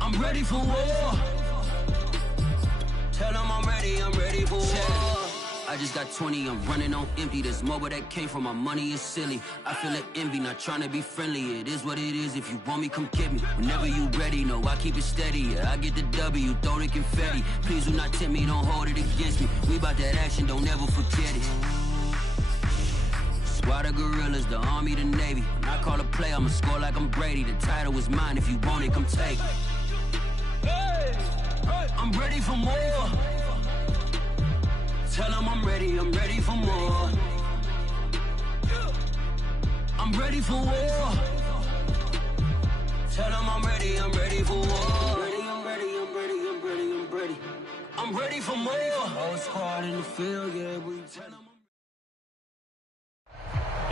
I'm ready for war. Tell them I'm ready for war. I just got 20, I'm running on empty. This mobile that came from my money is silly. I feel it envy, not trying to be friendly. It is what it is, if you want me, come get me. Whenever you ready, no, I keep it steady. Yeah, I get the W, throw the confetti. Please do not tempt me, don't hold it against me. We bout that action, don't ever forget it. Squad of gorillas, the army, the navy. When I call a play, I'ma score like I'm Brady. The title is mine, if you want it, come take it. I'm ready for more. Tell them I'm ready for more. I'm ready for war. Tell them I'm ready for war. I'm ready for more. Whole squad in the field, yeah, we tell them.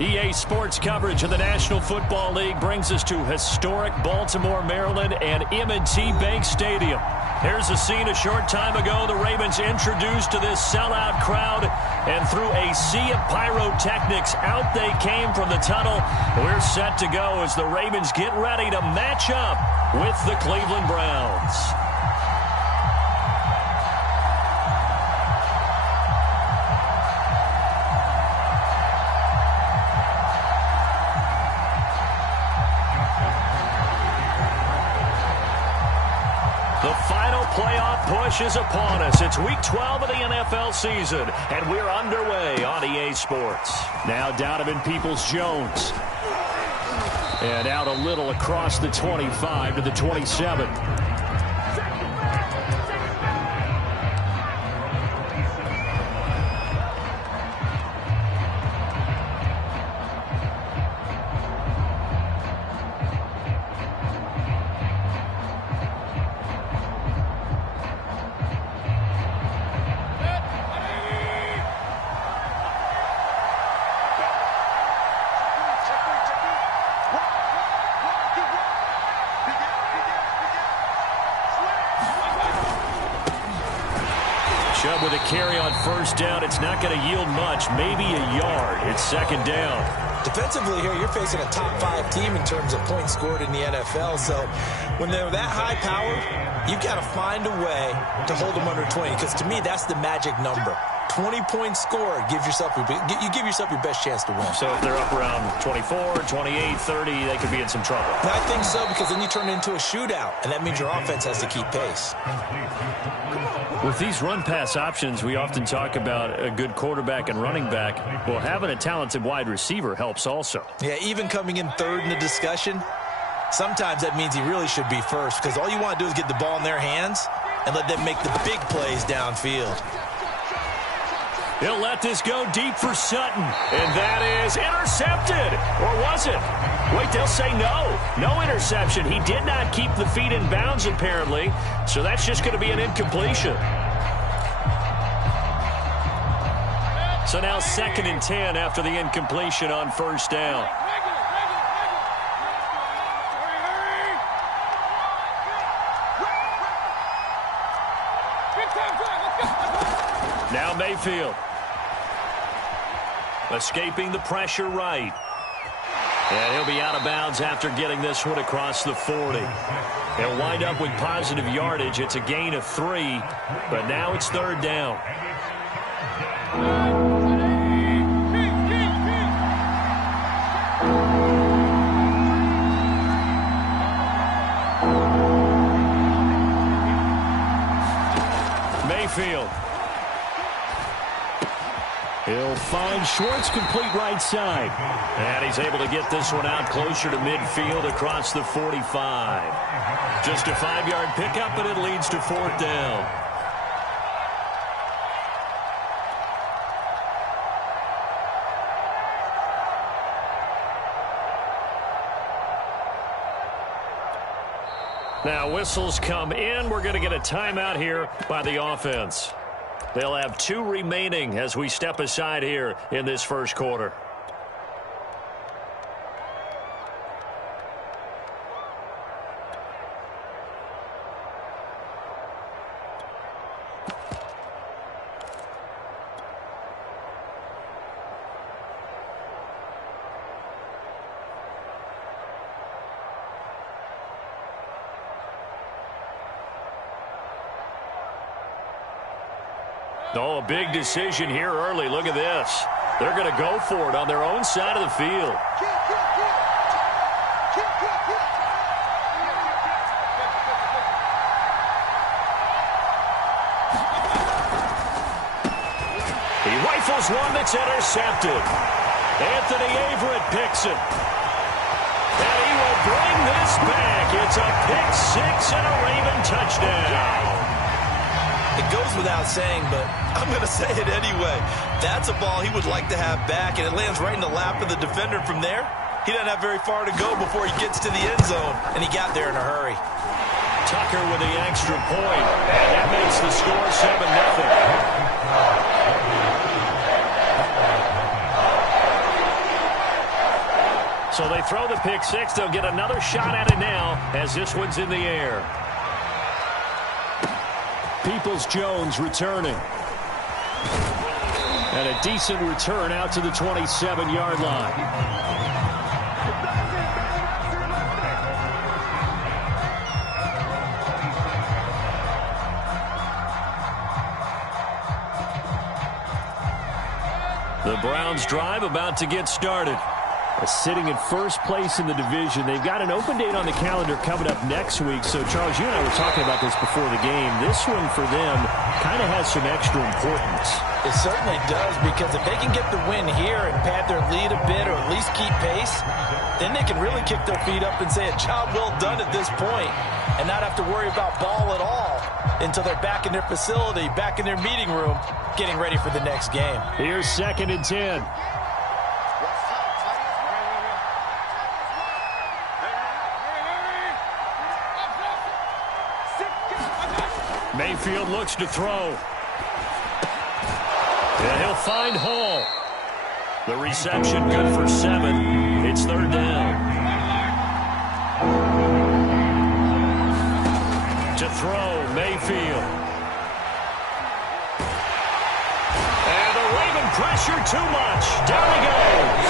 EA Sports coverage of the National Football League brings us to historic Baltimore, Maryland, and M&T Bank Stadium. Here's a scene a short time ago. The Ravens introduced to this sellout crowd, and through a sea of pyrotechnics, out they came from the tunnel. We're set to go as the Ravens get ready to match up with the Cleveland Browns. The final playoff push is upon us. It's week 12 of the NFL season, and we're underway on EA Sports. Now Donovan Peoples-Jones. And out a little across the 25 to the 27. Chubb with a carry on first down. It's not going to yield much, maybe a yard. It's second down. Defensively here, you're facing a top-5 team in terms of points scored in the NFL. So when they're that high-powered, you've got to find a way to hold them under 20, because to me, that's the magic number. 20 points scored, you give yourself your best chance to win. So if they're up around 24, 28, 30, they could be in some trouble. And I think so, because then you turn it into a shootout, and that means your offense has to keep pace. With these run-pass options, we often talk about a good quarterback and running back. Well, having a talented wide receiver helps also. Yeah, even coming in third in the discussion, sometimes that means he really should be first, because all you want to do is get the ball in their hands and let them make the big plays downfield. He'll let this go deep for Sutton, and that is intercepted. Or was it? Wait, they'll say no. No interception. He did not keep the feet in bounds, apparently, so that's just going to be an incompletion. So now 2nd and 10 after the incompletion on first down. Now Mayfield. Escaping the pressure right. And he'll be out of bounds after getting this one across the 40. They'll wind up with positive yardage. It's a gain of 3, but now it's 3rd down. Mayfield. He'll find Schwartz, complete right side. And he's able to get this one out closer to midfield across the 45. Just a 5-yard pickup, but it leads to 4th down. Now whistles come in. We're going to get a timeout here by the offense. They'll have 2 remaining as we step aside here in this first quarter. Oh, a big decision here early. Look at this. They're going to go for it on their own side of the field. He rifles one that's intercepted. Anthony Averett picks it. And he will bring this back. It's a pick six and a Raven touchdown. It goes without saying, but I'm going to say it anyway. That's a ball he would like to have back, and it lands right in the lap of the defender from there. He doesn't have very far to go before he gets to the end zone, and he got there in a hurry. Tucker with the extra point, and that makes the score 7-0. So they throw the pick six. They'll get another shot at it now as this one's in the air. Peoples-Jones returning. And a decent return out to the 27-yard line. The Browns drive about to get started. Sitting in first place in the division. They've got an open date on the calendar coming up next week. So, Charles, you and I were talking about this before the game. This one for them kind of has some extra importance. It certainly does, because if they can get the win here and pad their lead a bit, or at least keep pace, then they can really kick their feet up and say a job well done at this point and not have to worry about ball at all until they're back in their facility, back in their meeting room, getting ready for the next game. Here's 2nd and 10. Mayfield looks to throw. And he'll find Hall. The reception good for 7. It's 3rd down. To throw, Mayfield. And the Raven pressure too much. Down he goes.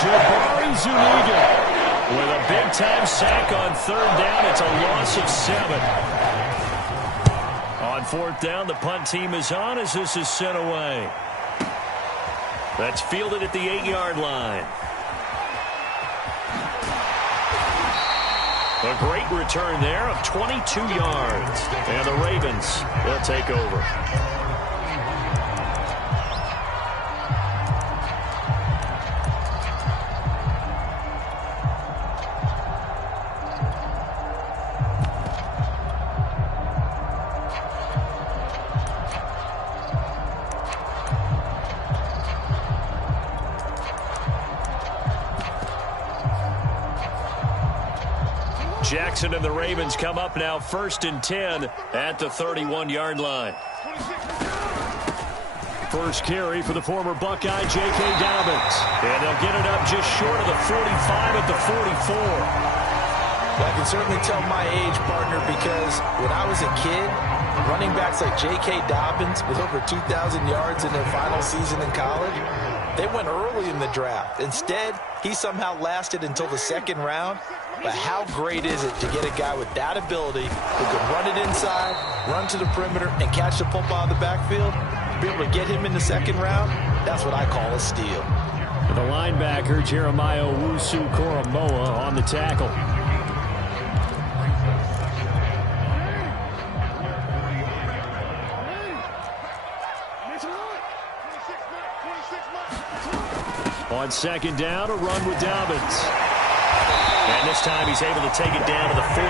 Jabari Zuniga with a big-time sack on 3rd down. It's a loss of 7. On 4th down, the punt team is on as this is sent away. That's fielded at the 8-yard line. A great return there of 22 yards. And the Ravens, they'll take over. Jackson and the Ravens come up now 1st and 10 at the 31-yard line. First carry for the former Buckeye, J.K. Dobbins. And they'll get it up just short of the 45 at the 44. Well, I can certainly tell my age, partner, because when I was a kid, running backs like J.K. Dobbins with over 2,000 yards in their final season in college, they went early in the draft. Instead, he somehow lasted until the 2nd round. But how great is it to get a guy with that ability who can run it inside, run to the perimeter, and catch the football in the backfield? To be able to get him in the 2nd round, that's what I call a steal. The linebacker, Jeremiah Owusu-Koramoah, on the tackle. On 2nd down, a run with Dobbins. And this time he's able to take it down to the 42.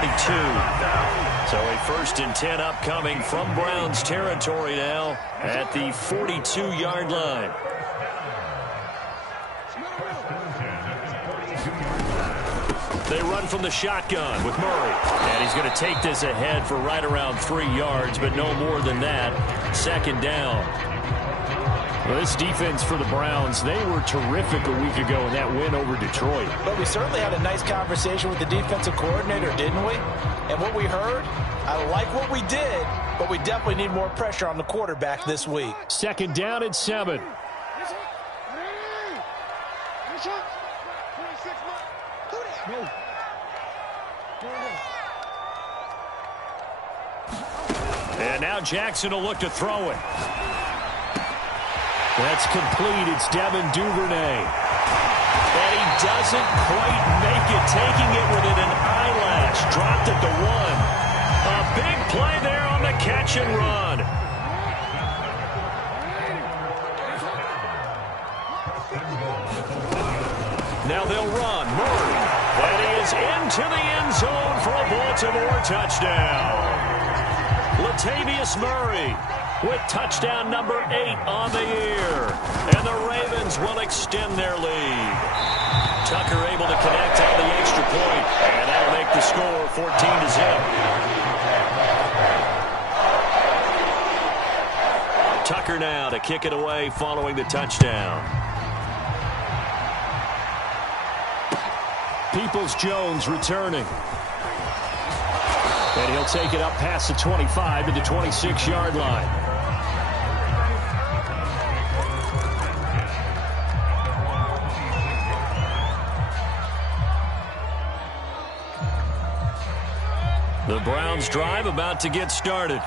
So a 1st and 10 upcoming from Browns territory now at the 42-yard line. They run from the shotgun with Murray. And he's going to take this ahead for right around 3 yards, but no more than that. 2nd down. Well, this defense for the Browns, they were terrific a week ago in that win over Detroit. But we certainly had a nice conversation with the defensive coordinator, didn't we? And what we heard, I like what we did, but we definitely need more pressure on the quarterback this week. 2nd down at 7. And now Jackson will look to throw it. That's complete. It's Devin Duvernay. And he doesn't quite make it, taking it within an eyelash. Dropped it to 1. A big play there on the catch and run. Now they'll run. Murray. And he is into the end zone for a Baltimore touchdown. Latavius Murray with touchdown number 8 on the year. And the Ravens will extend their lead. Tucker able to connect on the extra point. And that'll make the score 14-0. Tucker now to kick it away following the touchdown. Peoples-Jones returning. And he'll take it up past the 25 to the 26-yard line. The Browns drive about to get started.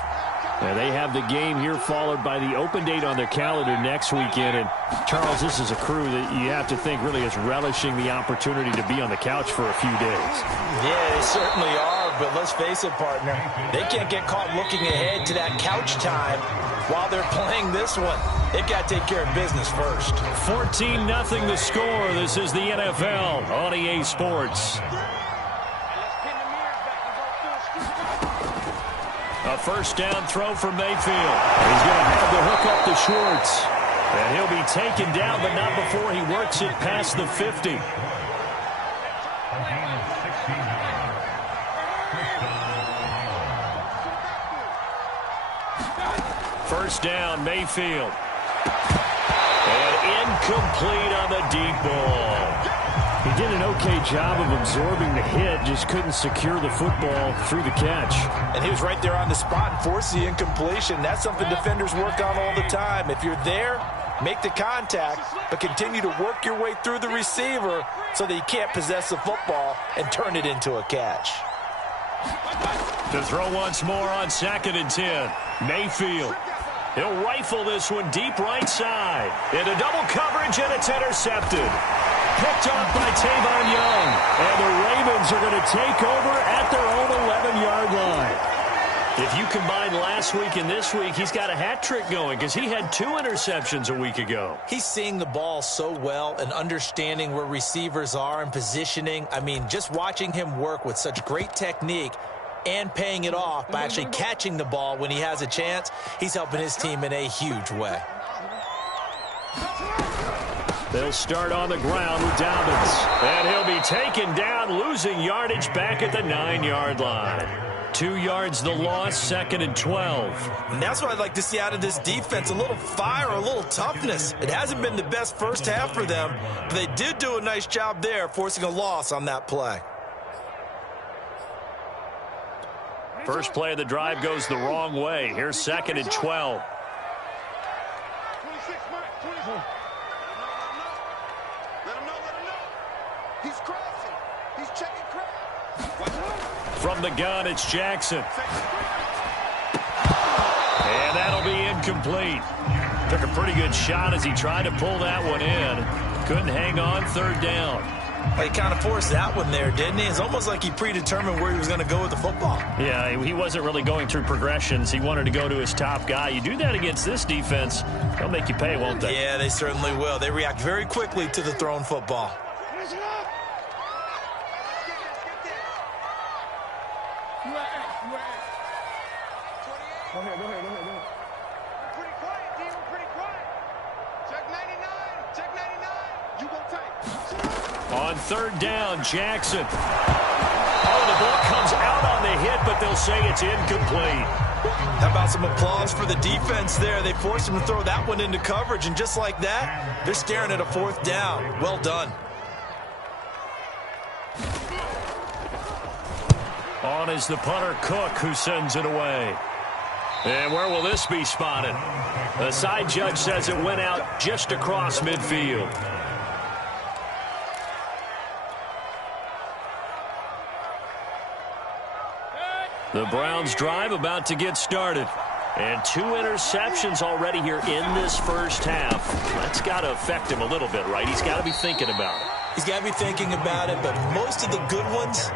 And they have the game here followed by the open date on their calendar next weekend. And, Charles, this is a crew that you have to think really is relishing the opportunity to be on the couch for a few days. Yeah, they certainly are. But let's face it, partner, they can't get caught looking ahead to that couch time while they're playing this one. They've got to take care of business first. 14-0 the score. This is the NFL on EA Sports. A first down throw for Mayfield. He's going to have the hook up to Schwartz. And he'll be taken down, but not before he works it past the 50. First down, Mayfield. And incomplete on the deep ball. He did an okay job of absorbing the hit, just couldn't secure the football through the catch. And he was right there on the spot and forced the incompletion. That's something defenders work on all the time. If you're there, make the contact, but continue to work your way through the receiver so that you can't possess the football and turn it into a catch. To throw once more on 2nd and 10. Mayfield. He'll rifle this one deep right side. Into double coverage, and it's intercepted. Picked off by Tavon Young. And the Ravens are going to take over at their own 11-yard line. If you combine last week and this week, he's got a hat trick going because he had 2 interceptions a week ago. He's seeing the ball so well and understanding where receivers are and positioning. I mean, just watching him work with such great technique and paying it off by actually catching the ball when he has a chance, he's helping his team in a huge way. They'll start on the ground with Dobbins. And he'll be taken down, losing yardage back at the 9-yard line. 2 yards the loss, 2nd and 12. And that's what I'd like to see out of this defense, a little fire, a little toughness. It hasn't been the best first half for them, but they did do a nice job there, forcing a loss on that play. First play of the drive goes the wrong way. Here's 2nd and 12. From the gun, it's Jackson. And that'll be incomplete. Took a pretty good shot as he tried to pull that one in. Couldn't hang on, 3rd down. Well, he kind of forced that one there, didn't he? It's almost like he predetermined where he was going to go with the football. Yeah, he wasn't really going through progressions. He wanted to go to his top guy. You do that against this defense, they'll make you pay, won't they? Yeah, they certainly will. They react very quickly to the thrown football. Go ahead. We're pretty quiet, D. We're pretty quiet. Check 99. Check 99. You go tight. On 3rd down, Jackson. Oh, the ball comes out on the hit, but they'll say it's incomplete. How about some applause for the defense there? They forced him to throw that one into coverage, and just like that, they're staring at a 4th down. Well done. On is the punter, Cook, who sends it away. And where will this be spotted? The side judge says it went out just across midfield. The Browns drive about to get started. And 2 interceptions already here in this first half. That's got to affect him a little bit, right? He's got to be thinking about it. He's got to be thinking about it, but most of the good ones,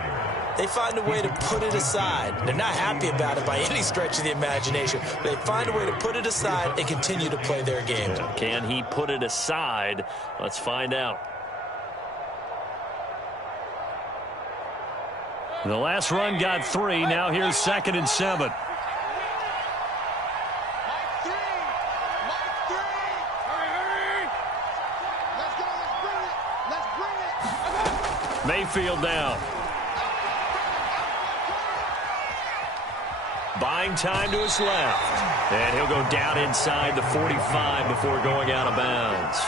they find a way to put it aside. They're not happy about it by any stretch of the imagination. They find a way to put it aside and continue to play their game. Yeah. Can he put it aside? Let's find out. The last run got 3. Now here's 2nd and 7. Mayfield down. Buying time to his left. And he'll go down inside the 45 before going out of bounds.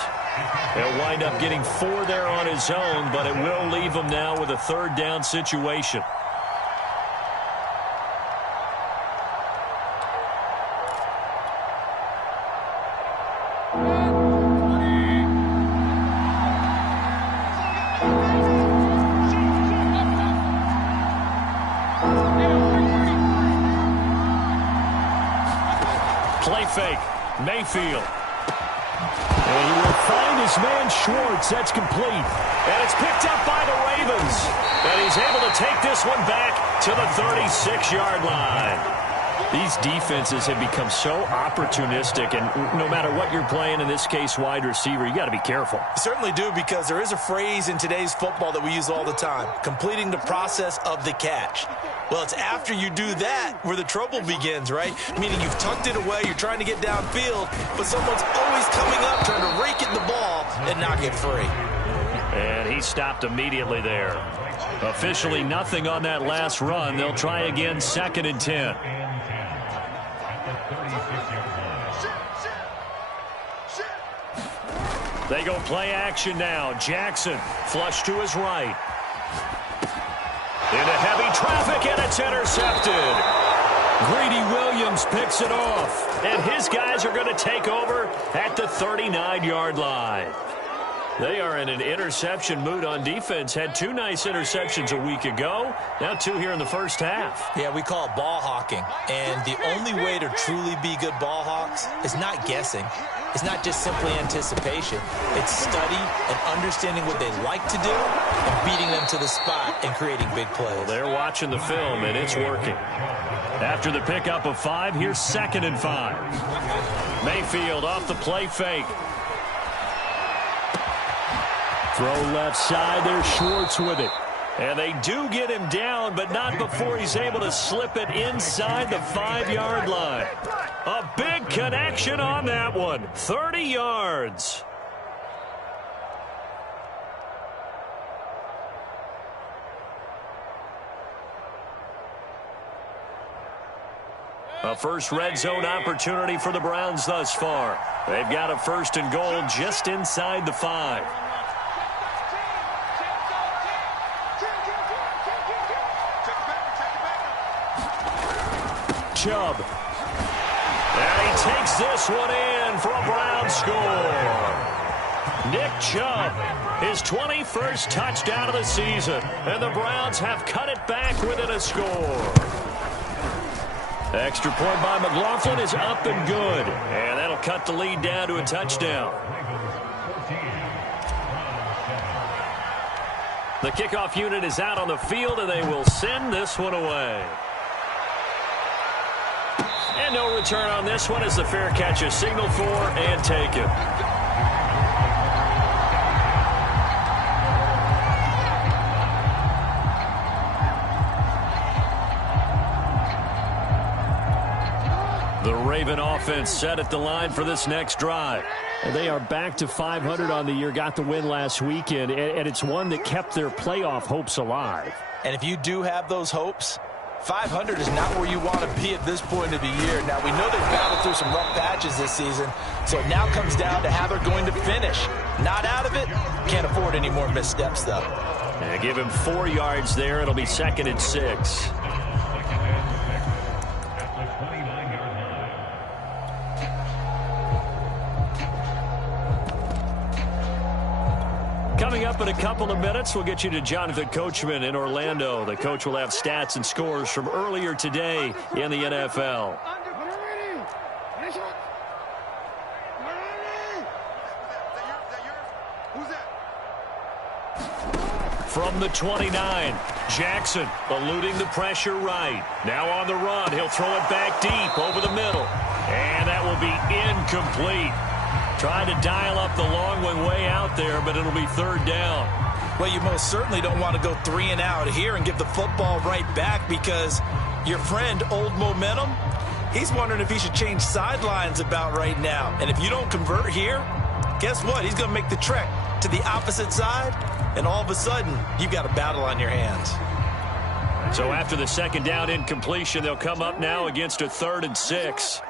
He'll wind up getting 4 there on his own, but it will leave him now with a 3rd down situation. Fake. Mayfield. And he will find his man Schwartz. That's complete. And it's picked up by the Ravens. And he's able to take this one back to the 36-yard line. These defenses have become so opportunistic, and no matter what you're playing, in this case wide receiver, you got to be careful. You certainly do, because there is a phrase in today's football that we use all the time: completing the process of the catch. Well, it's after you do that where the trouble begins, right? Meaning you've tucked it away, you're trying to get downfield, but someone's always coming up trying to rake at the ball and knock it free. And he stopped immediately there. Officially nothing on that last run. They'll try again, 2nd and 10. They go play action now. Jackson flush to his right. Into heavy traffic, and it's intercepted. Greedy Williams picks it off, and his guys are going to take over at the 39-yard line. They are in an interception mood on defense. Had 2 nice interceptions a week ago. Now 2 here in the first half. Yeah, we call it ball hawking. And the only way to truly be good ball hawks is not guessing. It's not just simply anticipation. It's study and understanding what they like to do and beating them to the spot and creating big plays. Well, they're watching the film, and it's working. After the pickup of 5, here's 2nd and 5. Mayfield off the play fake. Throw left side, there's Schwartz with it. And they do get him down, but not before he's able to slip it inside the 5-yard line. A big connection on that one. 30 yards. A first red zone opportunity for the Browns thus far. They've got a 1st and goal just inside the 5. Chubb. And he takes this one in for a Brown score. Nick Chubb, his 21st touchdown of the season. And the Browns have cut it back within a score. The extra point by McLaughlin is up and good. And that'll cut the lead down to a touchdown. The kickoff unit is out on the field, and they will send this one away. And no return on this one as the fair catch is signaled for and taken. The Raven offense set at the line for this next drive. And they are back to 500 on the year, got the win last weekend, and it's one that kept their playoff hopes alive. And if you do have those hopes, 500 is not where you want to be at this point of the year. Now, we know they've battled through some rough patches this season, so it now comes down to how they're going to finish. Not out of it. Can't afford any more missteps, though. And give him 4 yards there. It'll be 2nd and 6. Coming up in a couple of minutes, we'll get you to Jonathan Coachman in Orlando. The coach will have stats and scores from earlier today in the NFL. from the 29. Jackson eluding the pressure right. Now on the run. He'll throw it back deep over the middle. And that will be incomplete. Trying to dial up the long way out there, but it'll be third down. Well, you most certainly don't want to go 3 and out here and give the football right back, because your friend, Old Momentum, he's wondering if he should change sidelines about right now. And if you don't convert here, guess what? He's going to make the trek to the opposite side, and all of a sudden, you've got a battle on your hands. So after the second down incompletion, they'll come up now against a 3rd and 6.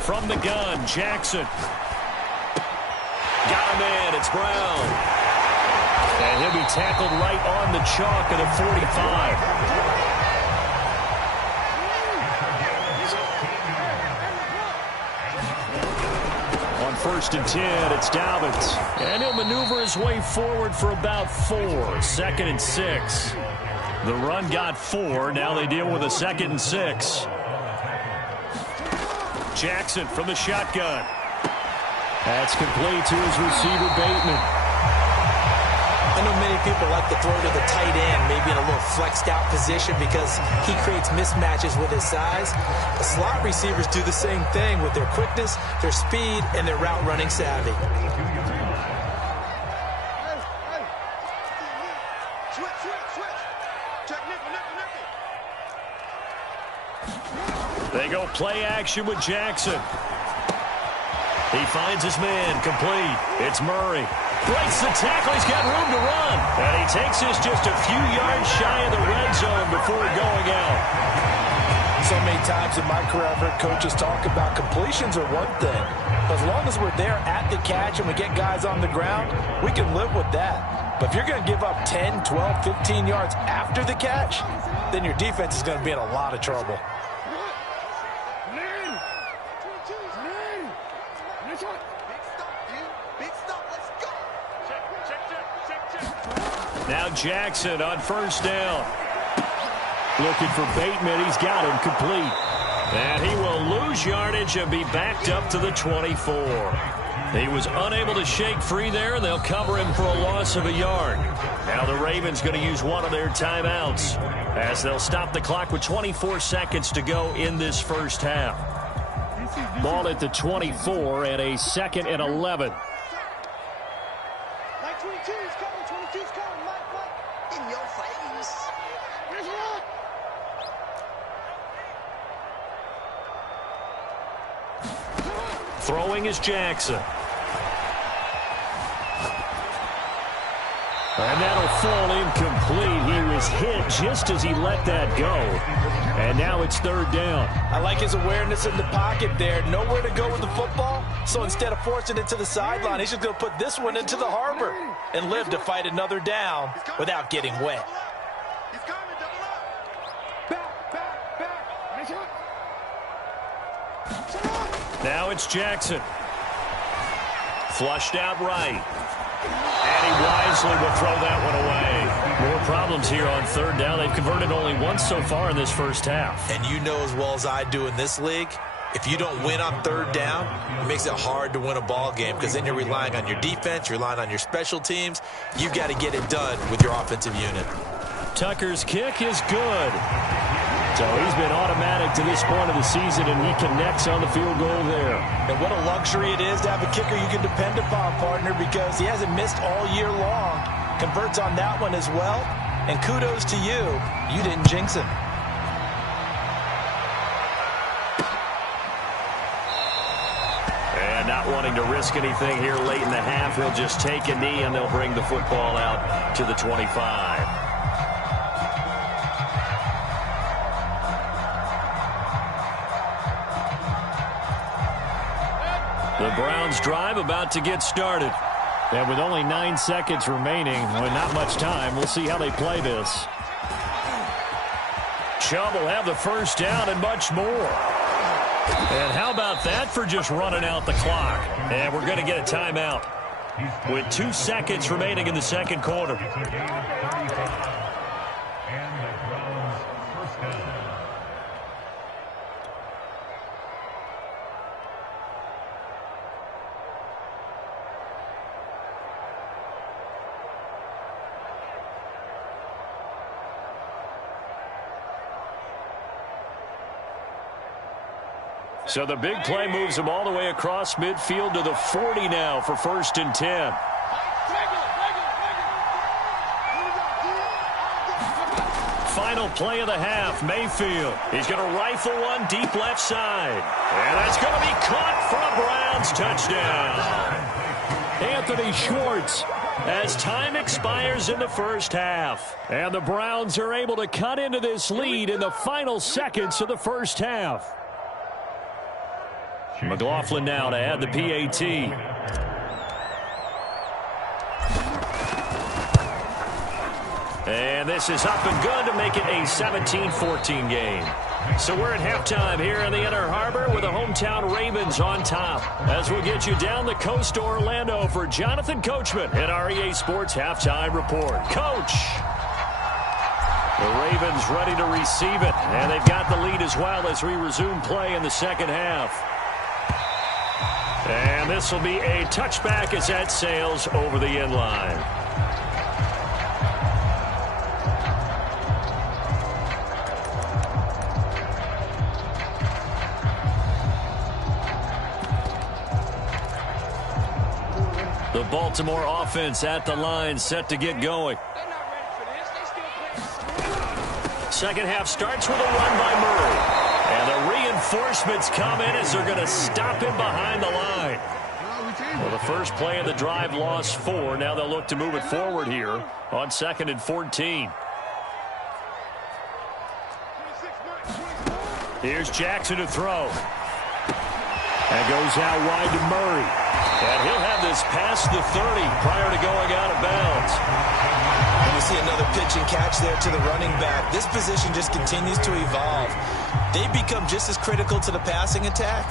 From the gun, Jackson. Got him in. It's Brown. And he'll be tackled right on the chalk at a 45. On 1st and 10, it's Dobbins. And he'll maneuver his way forward for about 4. 2nd and 6. The run got 4. Now they deal with a 2nd and 6. Jackson from the shotgun. That's complete to his receiver, Bateman. I know many people like to throw to the tight end, maybe in a little flexed out position, because he creates mismatches with his size. The slot receivers do the same thing with their quickness, their speed, and their route running savvy. They go play action with Jackson. He finds his man, complete. It's Murray. Breaks the tackle. He's got room to run. And he takes this just a few yards shy of the red zone before going out. So many times in my career, I've heard coaches talk about completions are one thing. As long as we're there at the catch and we get guys on the ground, we can live with that. But if you're going to give up 10, 12, 15 yards after the catch, then your defense is going to be in a lot of trouble. Now Jackson on 1st down. Looking for Bateman. He's got him complete. And he will lose yardage and be backed up to the 24. He was unable to shake free there, and they'll cover him for a loss of a yard. Now the Ravens going to use one of their timeouts as they'll stop the clock with 24 seconds to go in this first half. Ball at the 24 and a 2nd and 11. Throwing is Jackson. And that'll fall incomplete. He was hit just as he let that go. And now it's 3rd down. I like his awareness in the pocket there. Nowhere to go with the football. So instead of forcing it to the sideline, he's just going to put this one into the harbor and live to fight another down without getting wet. Now it's Jackson. Flushed out right. And he wisely will throw that one away. More problems here on 3rd down. They've converted only once so far in this first half. And you know as well as I do in this league, if you don't win on 3rd down, it makes it hard to win a ball game, because then you're relying on your defense, you're relying on your special teams. You've got to get it done with your offensive unit. Tucker's kick is good. So he's been automatic to this point of the season, and he connects on the field goal there. And what a luxury it is to have a kicker you can depend upon, partner, because he hasn't missed all year long. Converts on that one as well. And kudos to you. You didn't jinx him. And not wanting to risk anything here late in the half, he'll just take a knee, and they'll bring the football out to the 25. The Browns drive about to get started. And with only 9 seconds remaining, with not much time, we'll see how they play this. Chubb will have the first down and much more. And how about that for just running out the clock? And we're going to get a timeout with 2 seconds remaining in the second quarter. So the big play moves him all the way across midfield to the 40 now for 1st and 10. Final play of the half, Mayfield. He's going to rifle one deep left side. And that's going to be caught for a Browns touchdown. Anthony Schwartz, as time expires in the first half. And the Browns are able to cut into this lead in the final seconds of the first half. McLaughlin now to add the PAT. And this is up and good to make it a 17-14 game. So we're at halftime here in the Inner Harbor with the hometown Ravens on top. As we'll get you down the coast to Orlando for Jonathan Coachman at our EA Sports Halftime Report. Coach! The Ravens ready to receive it. And they've got the lead as well as we resume play in the second half. And this will be a touchback as that sails over the end line. The Baltimore offense at the line, set to get going. Second half starts with a run by Murray. And the reinforcements come in as they're going to stop him behind the line. Well, the first play of the drive lost 4. Now they'll look to move it forward here on 2nd and 14. Here's Jackson to throw. That goes out wide to Murray. And he'll have this past the 30 prior to going out of bounds. And we see another pitch and catch there to the running back. This position just continues to evolve. They become just as critical to the passing attack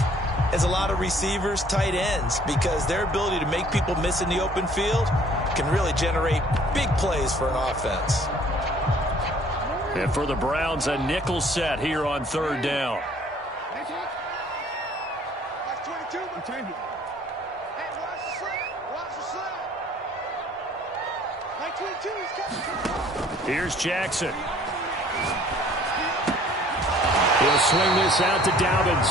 as a lot of receivers, tight ends, because their ability to make people miss in the open field can really generate big plays for an offense. And for the Browns, a nickel set here on 3rd down. Here's Jackson. He'll swing this out to Dobbins.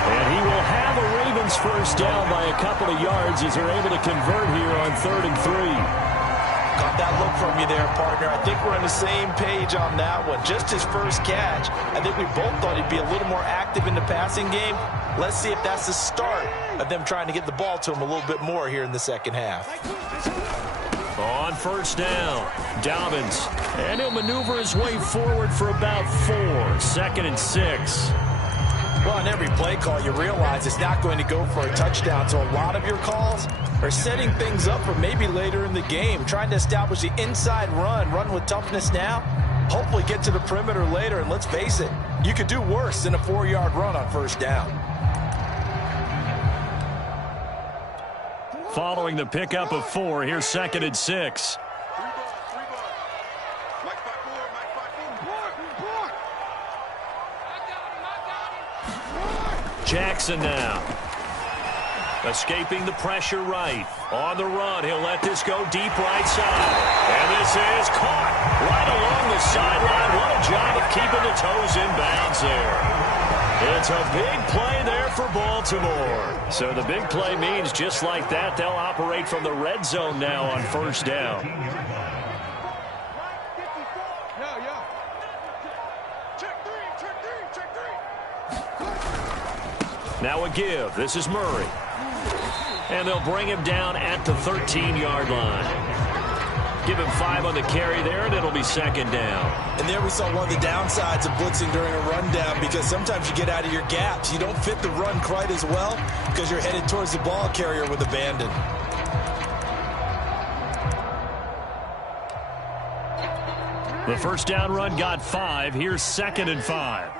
And he will have a Ravens first down by a couple of yards as they're able to convert here on 3rd and 3. Got that look from you there, partner. I think we're on the same page on that one. Just his first catch. I think we both thought he'd be a little more active in the passing game. Let's see if that's the start of them trying to get the ball to him a little bit more here in the second half. On 1st down, Dobbins. And he'll maneuver his way forward for about 4. 2nd and 6. Well, on every play call, you realize it's not going to go for a touchdown. So a lot of your calls are setting things up for maybe later in the game, trying to establish the inside run with toughness now, hopefully get to the perimeter later. And let's face it, you could do worse than a 4-yard run on 1st down. Following the pickup of 4, here's 2nd and 6. Jackson now. Escaping the pressure right. On the run, he'll let this go deep right side. And this is caught right along the sideline. What a job of keeping the toes in bounds there. It's a big play there for Baltimore. So the big play means just like that, they'll operate from the red zone now on 1st down. Now a give. This is Murray. And they'll bring him down at the 13-yard line. Give him 5 on the carry there, and it'll be 2nd down. And there we saw one of the downsides of blitzing during a rundown, because sometimes you get out of your gaps. You don't fit the run quite as well because you're headed towards the ball carrier with abandon. The first down run got 5. Here's 2nd and 5.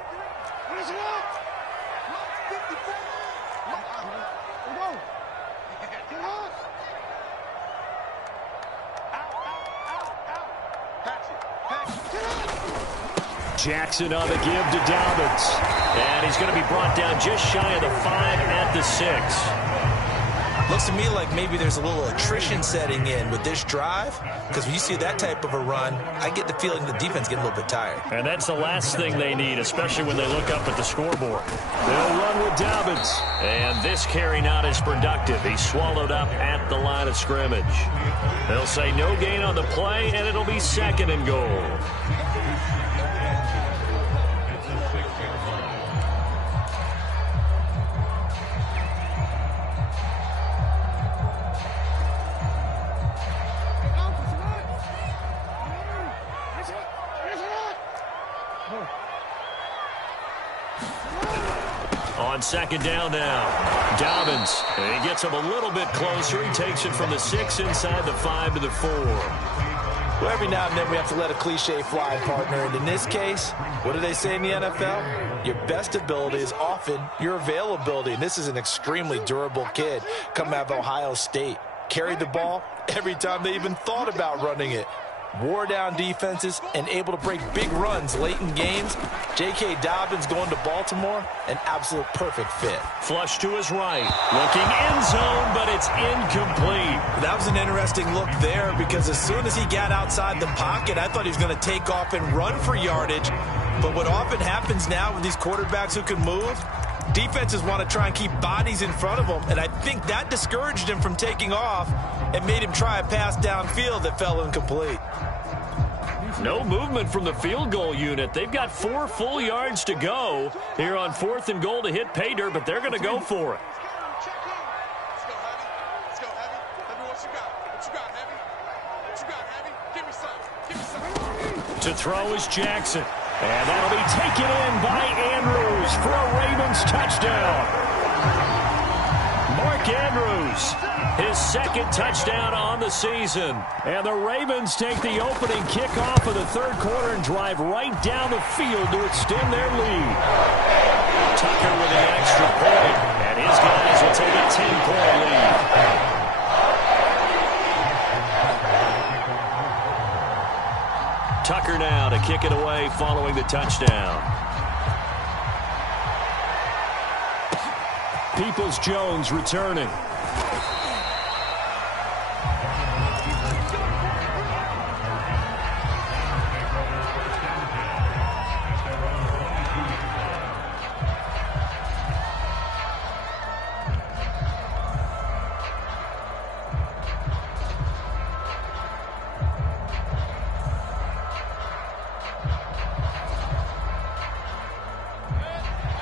Jackson on the give to Dobbins. And he's going to be brought down just shy of the 5 at the 6. looks to me like maybe there's a little attrition setting in with this drive, because when you see that type of a run, I get the feeling the defense getting a little bit tired. And that's the last thing they need, especially when they look up at the scoreboard. They'll run with Dobbins. And this carry not as productive. He's swallowed up at the line of scrimmage. They'll say no gain on the play, and it'll be 2nd and goal. On 2nd down now, Dobbins. And he gets him a little bit closer. He takes it from the 6 inside the 5 to the 4. Well, every now and then we have to let a cliche fly, partner. And in this case, what do they say in the NFL? Your best ability is often your availability. And this is an extremely durable kid coming out of Ohio State. Carried the ball every time they even thought about running it. Wore down defenses and able to break big runs late in games. J.K. Dobbins going to Baltimore, an absolute perfect fit. Flush to his right. Looking end zone, but it's incomplete. That was an interesting look there because as soon as he got outside the pocket, I thought he was going to take off and run for yardage. But what often happens now with these quarterbacks who can move, defenses want to try and keep bodies in front of them, and I think that discouraged him from taking off and made him try a pass downfield that fell incomplete. No movement from the field goal unit. They've got 4 full yards to go here on 4th and goal to hit pay dirt, but they're going to go for it. Let's go, Heavy. Heavy, what you got? What you got, Heavy? What you got, Heavy? Give me some. Give me some. To throw is Jackson. And that'll be taken in by Andrews for a Ravens touchdown. Mark Andrews, his 2nd touchdown on the season. And the Ravens take the opening kickoff of the 3rd quarter and drive right down the field to extend their lead. Tucker with the extra point, and his guys will take a 10-point lead. Tucker now to kick it away following the touchdown. Peoples-Jones returning.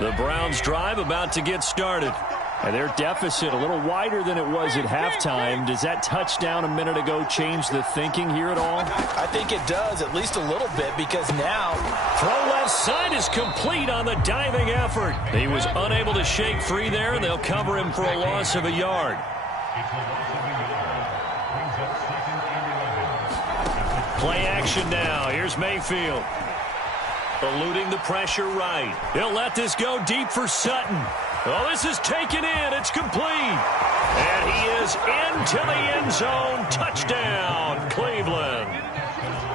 The Browns drive about to get started. And their deficit a little wider than it was at halftime. Does that touchdown a minute ago change the thinking here at all? I think it does, at least a little bit, because now... Throw left side is complete on the diving effort. He was unable to shake free there, and they'll cover him for a loss of a yard. Play action now. Here's Mayfield. Eluding the pressure right. He'll let this go deep for Sutton. Oh, this is taken in. It's complete. And he is into the end zone. Touchdown, Cleveland.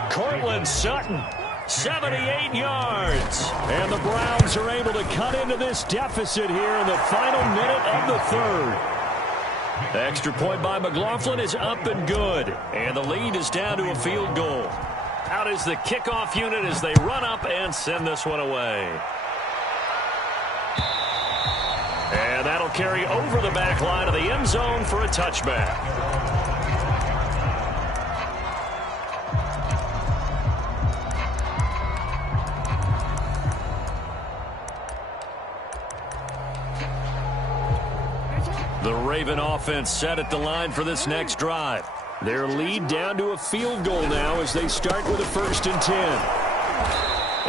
Cortland Sutton, 78 yards. And the Browns are able to cut into this deficit here in the final minute of the 3rd. The extra point by McLaughlin is up and good. And the lead is down to a field goal. Out is the kickoff unit as they run up and send this one away. And that'll carry over the back line of the end zone for a touchback. The Raven offense set at the line for this next drive. Their lead down to a field goal now as they start with a 1st and 10.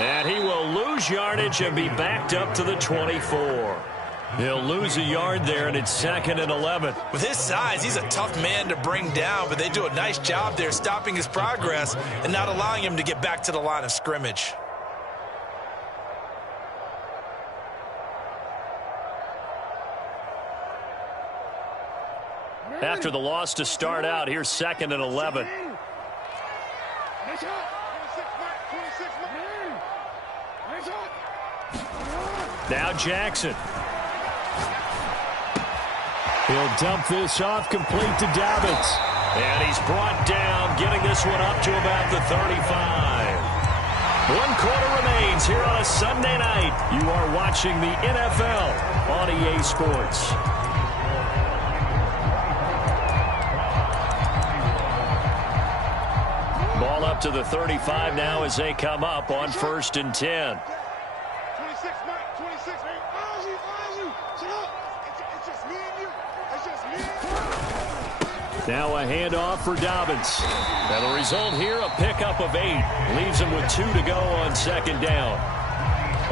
And he will lose yardage and be backed up to the 24. He'll lose a yard there, and it's 2nd and 11. With his size, he's a tough man to bring down, but they do a nice job there stopping his progress and not allowing him to get back to the line of scrimmage. After the loss to start out, here's 2nd and 11. Now Jackson. He He'll dump this off complete to Dobbins. And he's brought down, getting this one up to about the 35. 1 quarter remains here on a Sunday night. You are watching the NFL on EA Sports. Ball up to the 35 now as they come up on 1st and 10. 26, Mike, 26. It's just me and you. It's just me and you. Now a handoff for Dobbins. And the result here, a pickup of 8. Leaves him with 2 to go on 2nd down.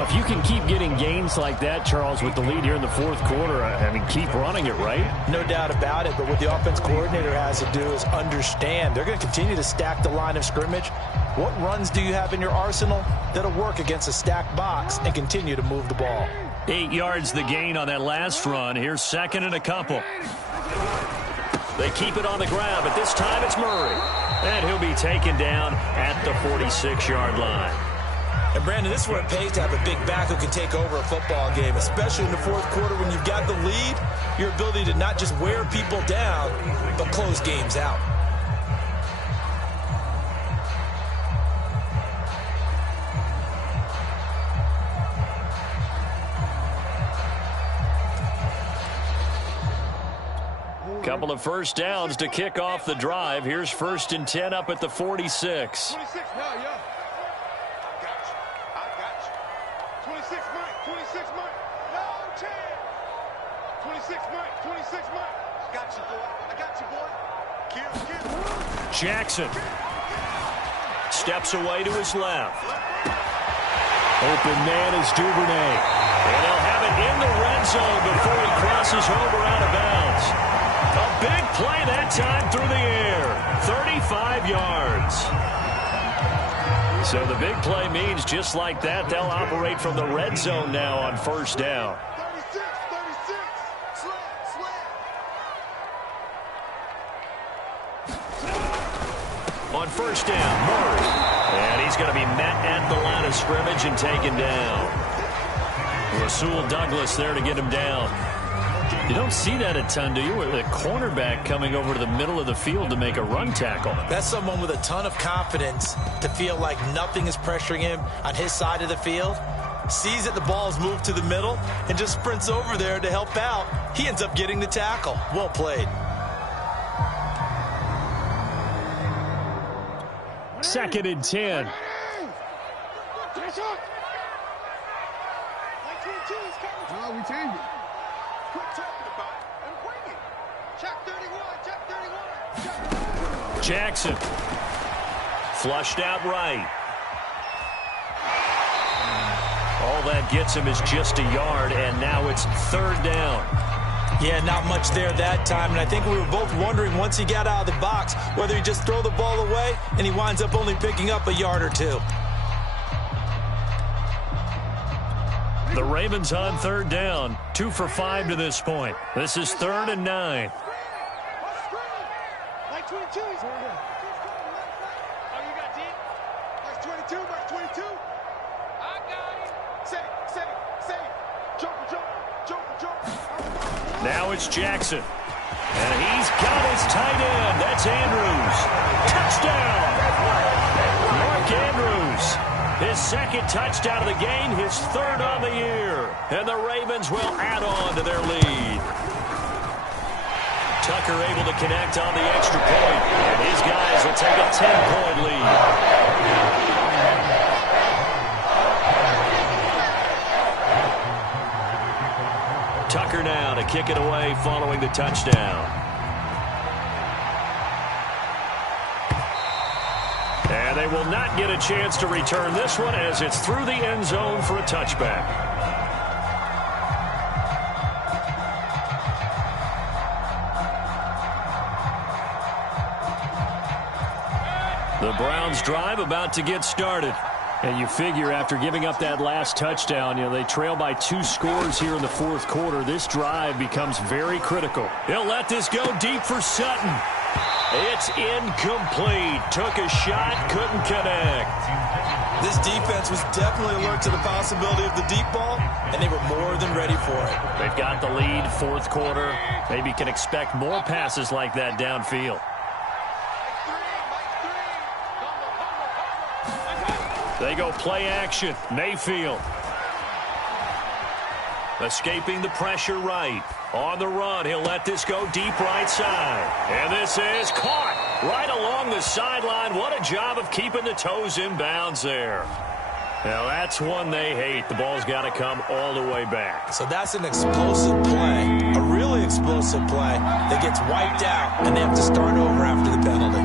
If you can keep getting gains like that, Charles, with the lead here in the 4th quarter, I mean, keep running it, right? No doubt about it, but what the offense coordinator has to do is understand. They're going to continue to stack the line of scrimmage. What runs do you have in your arsenal that'll work against a stacked box and continue to move the ball? 8 yards the gain on that last run. Here's 2nd and a couple. They keep it on the ground, but this time it's Murray. And he'll be taken down at the 46-yard line. And, Brandon, this is where it pays to have a big back who can take over a football game, especially in the 4th quarter when you've got the lead, your ability to not just wear people down, but close games out. Couple of first downs to kick off the drive. Here's 1st and 10 up at the 46. 26, yeah. I got you. 26, Mike, 26, Mike. No chance. 26, Mike, 26, Mike. I got you, boy. Kill. Jackson steps away to his left. Open man is Duvernay. And he'll have it in the red zone before he crosses over out of bounds. A big play that time through the air. 35 yards. So the big play means just like that, they'll operate from the red zone now on 1st down. 36. On 1st down, Murray. And he's going to be met at the line of scrimmage and taken down. Rasul Douglas there to get him down. You don't see that a ton, do you? With a cornerback coming over to the middle of the field to make a run tackle. That's someone with a ton of confidence to feel like nothing is pressuring him on his side of the field. Sees that the ball is moved to the middle and just sprints over there to help out. He ends up getting the tackle. Well played. 2nd and 10. Oh, we changed it. Quit talking about it and bring it. Check 31, check 31. Jackson. Flushed out right. All that gets him is just a yard, and now it's 3rd down. Yeah, not much there that time, and I think we were both wondering once he got out of the box whether he just throw the ball away and he winds up only picking up a yard or 2. The Ravens on 3rd down, 2 for 5 to this point. This is 3rd and 9. Like 22. Oh, you got deep? Like 22, like 22. I got him. Say it. Joker. Now it's Jackson. And he's got his tight end. That's Andrews. Touchdown. Mark Andrews. His 2nd touchdown of the game, his 3rd on the year. And the Ravens will add on to their lead. Tucker able to connect on the extra point. And his guys will take a 10-point lead. Tucker now to kick it away following the touchdown. And they will not get a chance to return this one as it's through the end zone for a touchback. The Browns drive about to get started. And you figure after giving up that last touchdown, they trail by 2 scores here in the 4th quarter. This drive becomes very critical. They'll let this go deep for Sutton. It's incomplete. Took a shot, couldn't connect. This defense was definitely alert to the possibility of the deep ball, and they were more than ready for it. They've got the lead, fourth quarter. Maybe can expect more passes like that downfield. They go play action. Mayfield. Escaping the pressure right. On the run, he'll let this go deep right side. And this is caught right along the sideline. What a job of keeping the toes in bounds there. Now, that's one they hate. The ball's got to come all the way back. So that's an explosive play, a really explosive play that gets wiped out, and they have to start over after the penalty.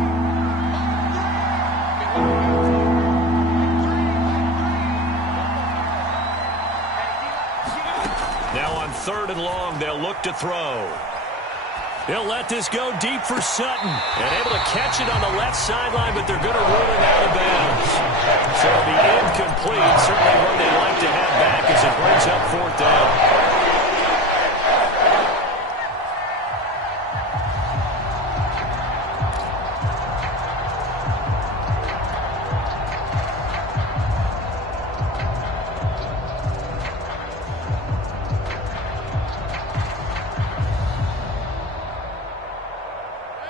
Now on 3rd and long, they'll look to throw. He'll let this go deep for Sutton. And able to catch it on the left sideline, but they're going to rule it out of bounds. So it'll be incomplete. Certainly one they'd like to have back as it brings up 4th down.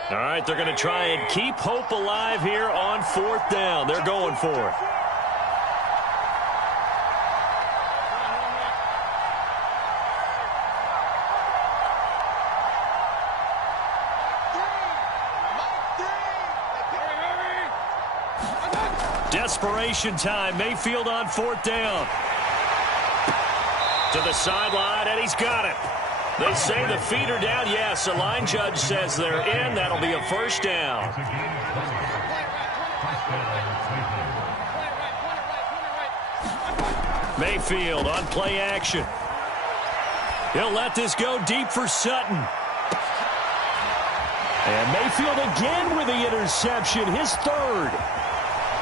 All right, they're going to try and keep hope alive here on 4th down. They're going for it. Desperation time. Mayfield on 4th down. To the sideline, and he's got it. They say the feet are down. Yes, the line judge says they're in. That'll be a 1st down. Mayfield on play action. He'll let this go deep for Sutton. And Mayfield again with the interception, his 3rd.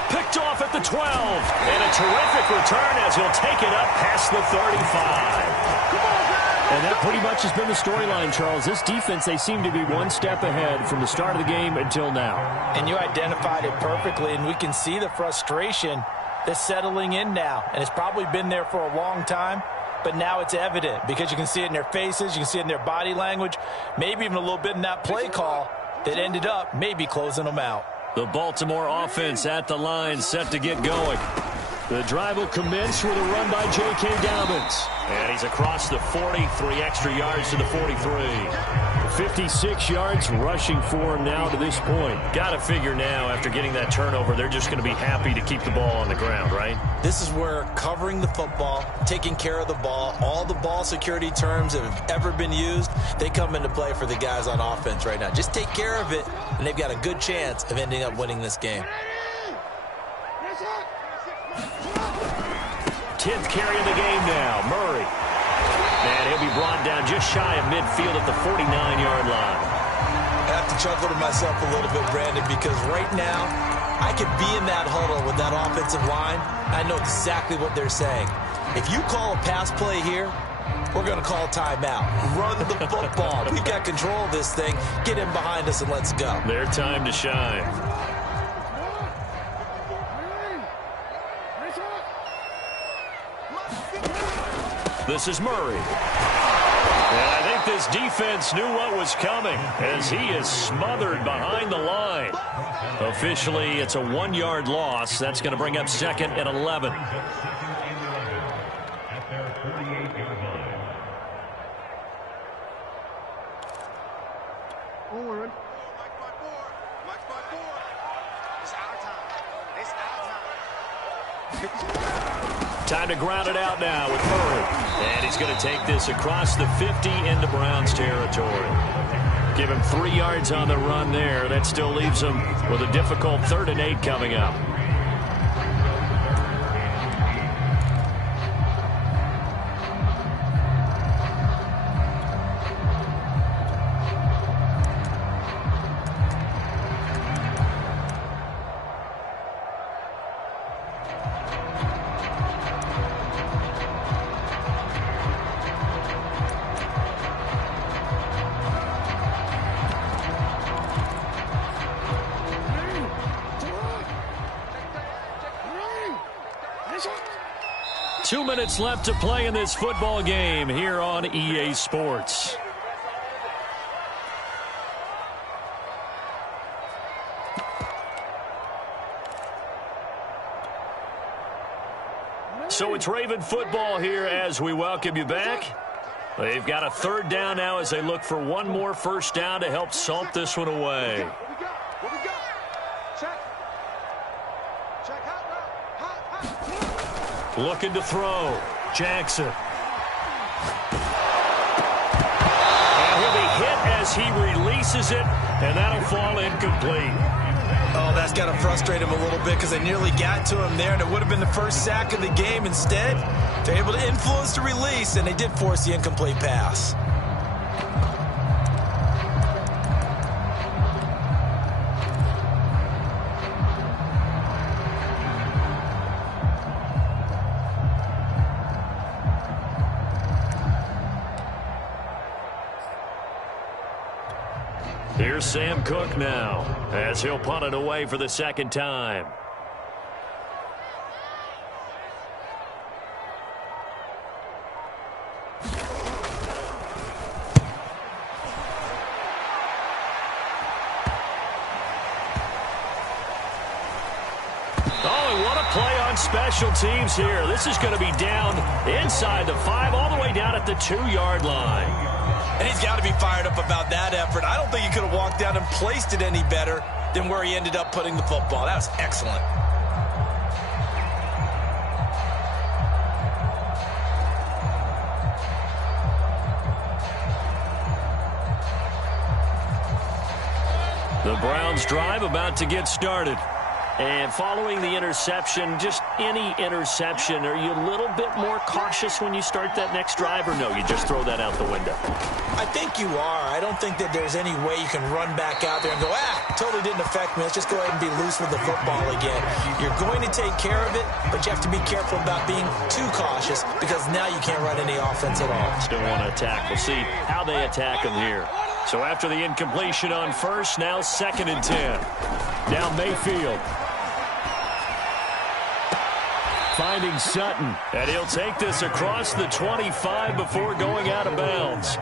Picked off at the 12. And a terrific return as he'll take it up past the 35. And that pretty much has been the storyline, Charles. This defense, they seem to be one step ahead from the start of the game until now. And you identified it perfectly, and we can see the frustration that's settling in now. And it's probably been there for a long time, but now it's evident because you can see it in their faces, you can see it in their body language, maybe even a little bit in that play call that ended up maybe closing them out. The Baltimore offense at the line, set to get going. The drive will commence with a run by J.K. Dobbins. And he's across the 40, 3 extra yards to the 43. 56 yards rushing for him now to this point. Got to figure now, after getting that turnover, they're just going to be happy to keep the ball on the ground, right? This is where covering the football, taking care of the ball, all the ball security terms that have ever been used, they come into play for the guys on offense right now. Just take care of it, and they've got a good chance of ending up winning this game. 10th carry of the game now, Murray. And he'll be brought down just shy of midfield at the 49-yard line. I have to chuckle to myself a little bit, Brandon, because right now I could be in that huddle with that offensive line. I know exactly what they're saying. If you call a pass play here, we're going to call timeout. Run the football. We've got control of this thing. Get in behind us and let's go. Their time to shine. This is Murray. And I think this defense knew what was coming as he is smothered behind the line. Officially, it's a 1-yard loss. That's going to bring up 2nd and 11. Time to ground it out now with Murray. And he's going to take this across the 50 into Browns territory. Give him 3 yards on the run there. That still leaves him with a difficult 3rd and 8 coming up. 2 minutes left to play in this football game here on EA Sports. So it's Raven football here as we welcome you back. They've got a third down now as they look for one more first down to help salt this one away. What we got? Check. Check out. Looking to throw. Jackson. And he'll be hit as he releases it, and that'll fall incomplete. Oh, that's got to frustrate him a little bit because they nearly got to him there, and it would have been the first sack of the game. Instead, they're able to influence the release, and they did force the incomplete pass. Here's Sam Cook now as he'll punt it away for the second time. Oh, and what a play on special teams here. This is going to be down inside the 5 all the way down at the 2-yard line. And he's got to be fired up about that effort. I don't think he could have walked down and placed it any better than where he ended up putting the football. That was excellent. The Browns drive about to get started. And following the interception, just any interception, are you a little bit more cautious when you start that next drive, or no, you just throw that out the window? I think you are. I don't think that there's any way you can run back out there and go, totally didn't affect me. Let's just go ahead and be loose with the football again. You're going to take care of it, but you have to be careful about being too cautious because now you can't run any offense at all. Still want to attack. We'll see how they attack them here. So after the incompletion on first, now 2nd and 10. Now Mayfield. Finding Sutton, and he'll take this across the 25 before going out of bounds.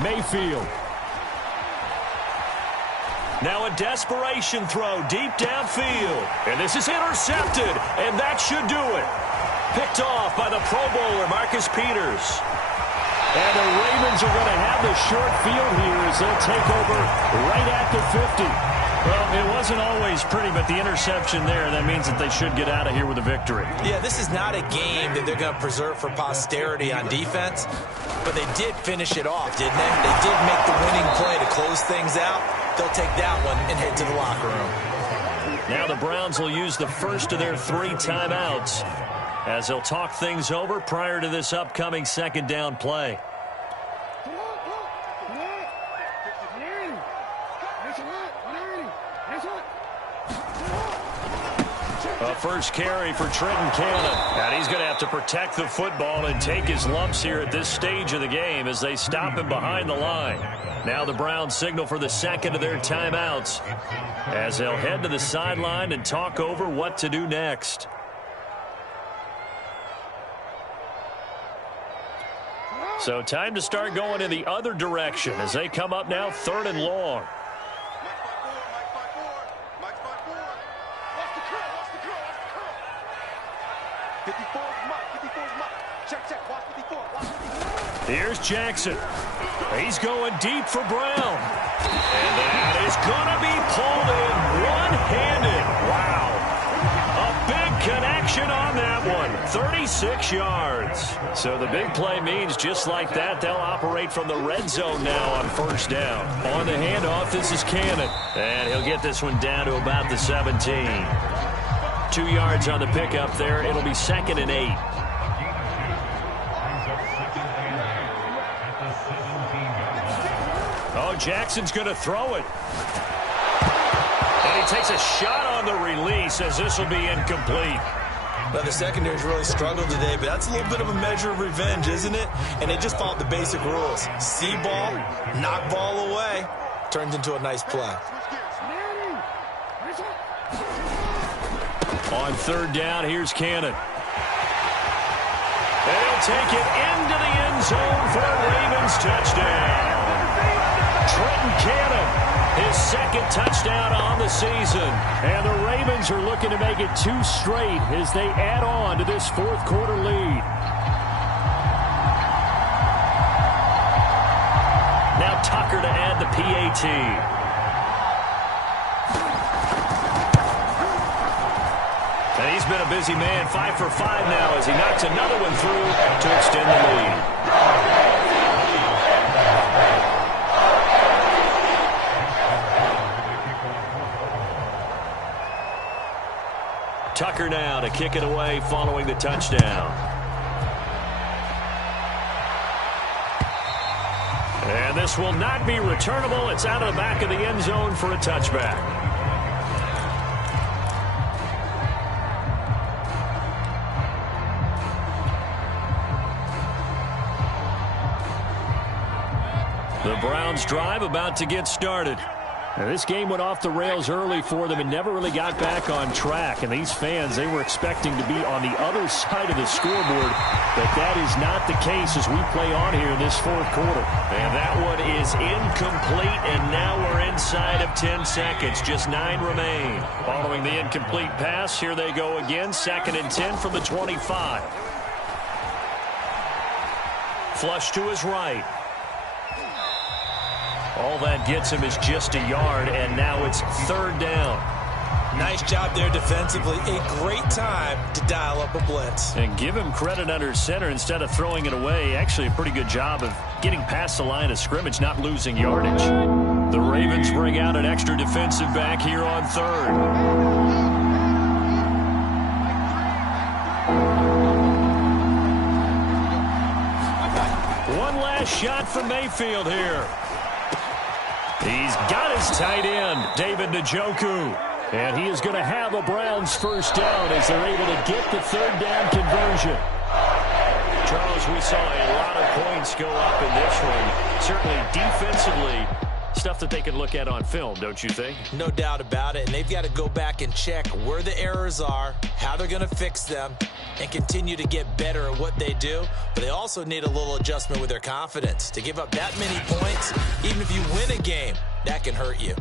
Mayfield. Now a desperation throw deep downfield. And this is intercepted, and that should do it. Picked off by the Pro Bowler, Marcus Peters. And the Ravens are going to have the short field here as they'll take over right at the 50. Well, it wasn't always pretty, but the interception there, that means that they should get out of here with a victory. Yeah, this is not a game that they're going to preserve for posterity on defense, but they did finish it off, didn't they? They did make the winning play to close things out. They'll take that one and head to the locker room. Now the Browns will use the first of their 3 timeouts as they'll talk things over prior to this upcoming second down play. A first carry for Trenton Cannon. And he's going to have to protect the football and take his lumps here at this stage of the game as they stop him behind the line. Now the Browns signal for the second of their timeouts as they'll head to the sideline and talk over what to do next. So time to start going in the other direction as they come up now 3rd and long. Here's Jackson. He's going deep for Brown. And that is going to be pulled in one-handed. Wow. A big connection on that one. 36 yards. So the big play means just like that, they'll operate from the red zone now on first down. On the handoff, this is Cannon. And he'll get this one down to about the 17. 2 yards on the pickup there. It'll be 2nd and 8. Oh, Jackson's going to throw it. And he takes a shot on the release as this will be incomplete. Well, the secondary's really struggled today, but that's a little bit of a measure of revenge, isn't it? And they just followed the basic rules. See ball, knock ball away, turns into a nice play. On third down, here's Cannon. And he'll take it into the end zone for a Ravens touchdown. Trenton Cannon, his second touchdown on the season. And the Ravens are looking to make it 2 straight as they add on to this fourth quarter lead. Now Tucker to add the PAT. And he's been a busy man, 5 for 5 now as he knocks another one through to extend the lead. Tucker now to kick it away following the touchdown. And this will not be returnable. It's out of the back of the end zone for a touchback. The Browns drive about to get started. Now, this game went off the rails early for them and never really got back on track. And these fans, they were expecting to be on the other side of the scoreboard. But that is not the case as we play on here in this fourth quarter. And that one is incomplete, and now we're inside of 10 seconds. Just 9 remain. Following the incomplete pass, here they go again. 2nd and 10 from the 25. Flush to his right. All that gets him is just a yard, and now it's 3rd down. Nice job there defensively. A great time to dial up a blitz. And give him credit under center instead of throwing it away. Actually a pretty good job of getting past the line of scrimmage, not losing yardage. The Ravens bring out an extra defensive back here on 3rd. One last shot from Mayfield here. He's got his tight end, David Njoku. And he is going to have a Browns first down as they're able to get the 3rd down conversion. Charles, we saw a lot of points go up in this one. Certainly defensively, stuff that they can look at on film, don't you think? No doubt about it. And they've got to go back and check where the errors are, how they're going to fix them, and continue to get better at what they do. But they also need a little adjustment with their confidence. To give up that many points, even if you win a game, that can hurt you.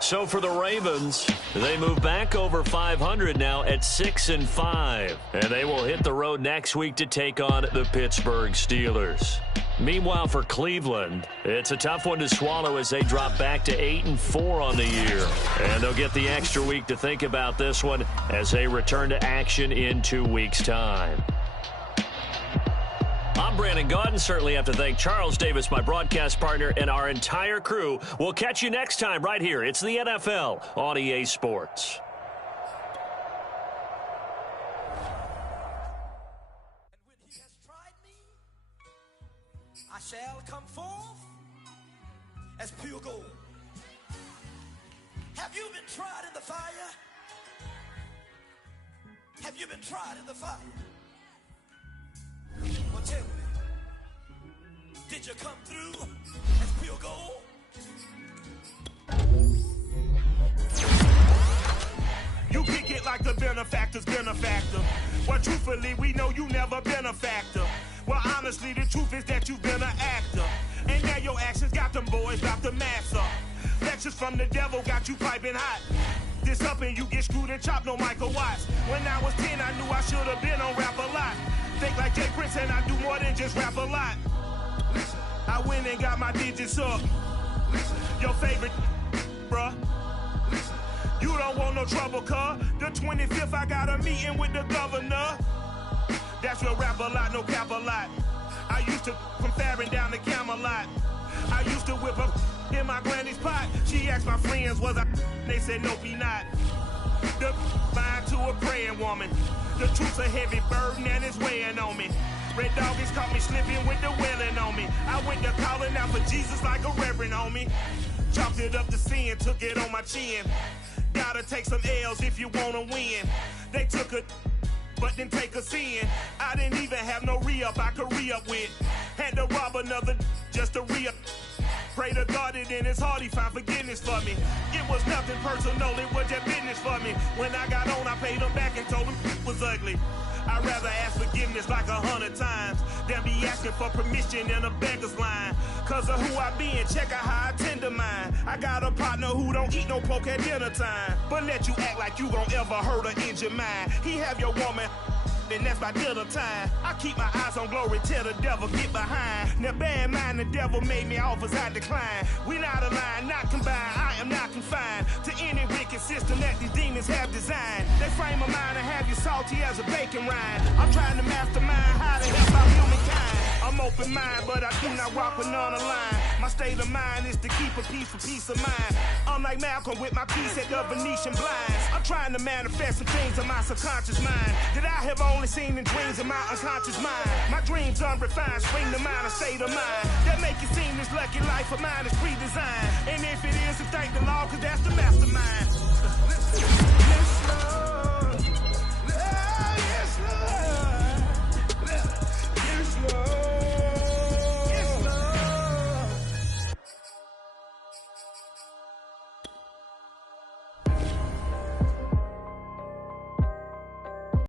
So for the Ravens, they move back over 500 now at 6-5. And they will hit the road next week to take on the Pittsburgh Steelers. Meanwhile, for Cleveland, it's a tough one to swallow as they drop back to 8-4 on the year. And they'll get the extra week to think about this one as they return to action in 2 weeks' time. I'm Brandon Gaudin. Certainly have to thank Charles Davis, my broadcast partner, and our entire crew. We'll catch you next time right here. It's the NFL on EA Sports. When he has tried me, I shall come forth as pure gold. Have you been tried in the fire? Have you been tried in the fire? Well, tell me, did you come through as pure gold? You kick it like the benefactor's benefactor. Well, truthfully, we know you never been a factor. Well, honestly, the truth is that you've been an actor. And now your actions got them boys, got the maps up. Lectures from the devil got you piping hot. This up and you get screwed and chopped, no Michael Watts. When I was 10, I knew I should have been on Rap a Lot. Think like Jay Prince and I do more than just rap a lot. I went and got my digits up. Your favorite, bruh. You don't want no trouble, cuz. The 25th, I got a meeting with the governor. That's real rap a lot, no cap a lot. I used to from Farron down to Camelot. I used to whip up in my granny's pot. She asked my friends, was I? They said, nope, he not. The mind to a praying woman. The truth's a heavy burden and it's weighing on me. Red Doggies caught me slipping with the wailing on me. I went to calling out for Jesus like a reverend on me. Chalked it up to sin, took it on my chin. Gotta take some L's if you wanna win. They took a but didn't take us in. I didn't even have no re-up I could re-up with. Had to rob another just to re-up. Pray to God that in his heart he found forgiveness for me. It was nothing personal, it was just business for me. When I got on, I paid him back and told him it was ugly. I'd rather ask forgiveness like 100 times than be asking for permission in a beggar's line. Cause of who I be and check out how I tend to mine. I got a partner who don't eat no pork at dinner time, but let you act like you gon' ever hurt or injure mine. He have your woman, and that's by dinner time. I keep my eyes on glory till the devil get behind. Now bear in mind the devil made me offers I decline. We not aligned, not combined, I am not confined to any wicked system that these demons have designed. They frame a mind and have you salty as a bacon rind. I'm trying to mastermind how to help out humankind. I'm open mind, but I do not rock with none aligned. My state of mind is to keep a peace for peace of mind. Unlike Malcolm with my piece at the Venetian blinds. I'm trying to manifest some things in my subconscious mind that I have only seen in dreams in my unconscious mind. My dreams unrefined, spring to mind, a state of mind that make it seem this lucky life of mine is pre-designed. And if it is, then thank the Lord, cause that's the mastermind.